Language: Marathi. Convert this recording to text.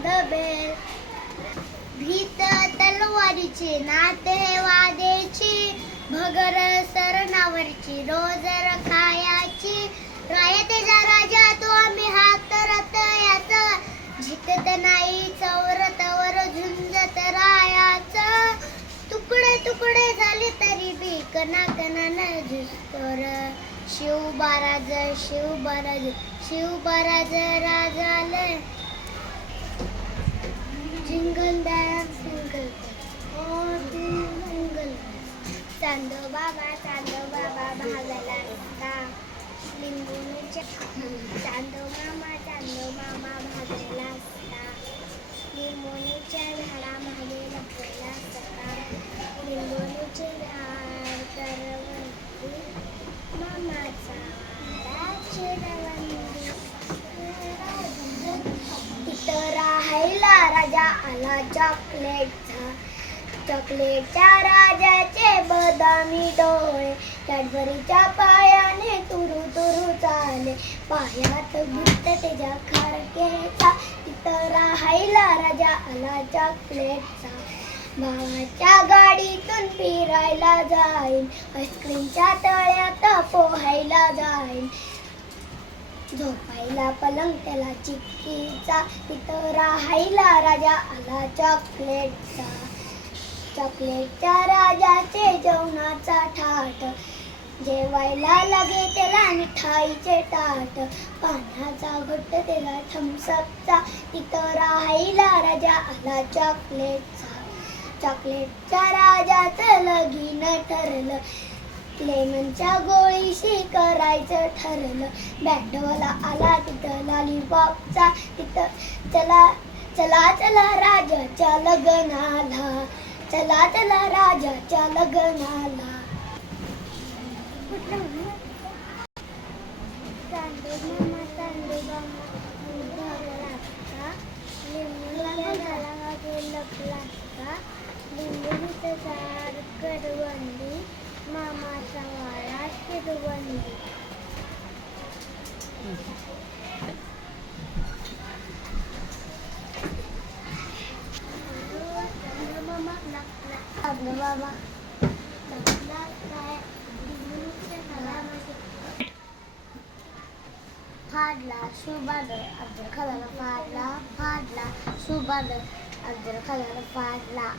the bell. भीत तलवारीची नात हे वादेची भगर सरणावरची रोज खायाची रायतेचा राजा तो आम्ही हात रतयाचा झिकत नाही चौरतावर झुंजत रायाचं तुकडे तुकडे झाले तरी बी कणाकणानं झुसतोर शिवबाराज शिवबाराज शिवबाराज राजाले जिंगल बॅल सिंगल ओ सिंगल चांदो बाबा भागाला का लिंबूच्या चांदो मामा भागायला असता लिंबोणीच्या झाडामागे लपलेला असता लिंबोणीचे झाड करवंदी मामाचा तिथं राहायला राजा आला चॉकलेटच्या राजाचे बदामी डोळे कॅडबरीच्या पायाने तुरु तुरु चाले पायात बुट्ट त्याच्या खारकेचा तिथं राहायला राजा आला चॉकलेटचा भावाच्या गाडीतून फिरायला जाईन आईस्क्रीमच्या तळ्यात पोहायला जाईन झोपायला पलंग त्याला चिक्कीचा तिथं राहायला राजा आला चॉकलेटच्या राजाचे जेवणाचा थाट जेवायला लागे त्याला मिठाईचे ताट पाण्याचा घट्ट त्याला थम्सअपचा तिथं राहायला राजा आला चॉकलेटच्या राजाचं लगीन ठरलं लेमनच्या गोळीशी करायचं ठरलं बँडवाला आला तिथं लॉलीपॉपचा तिथं चला राजाच्या लग्नाला चला राजाच्या लग्नाला लिंबूचं झाड करवंदी मामाचा वाडा शिरवंदी फाडला सुबाद अब्दुल खानाला फाडला सुबाद अब्दुल खानाला फाडला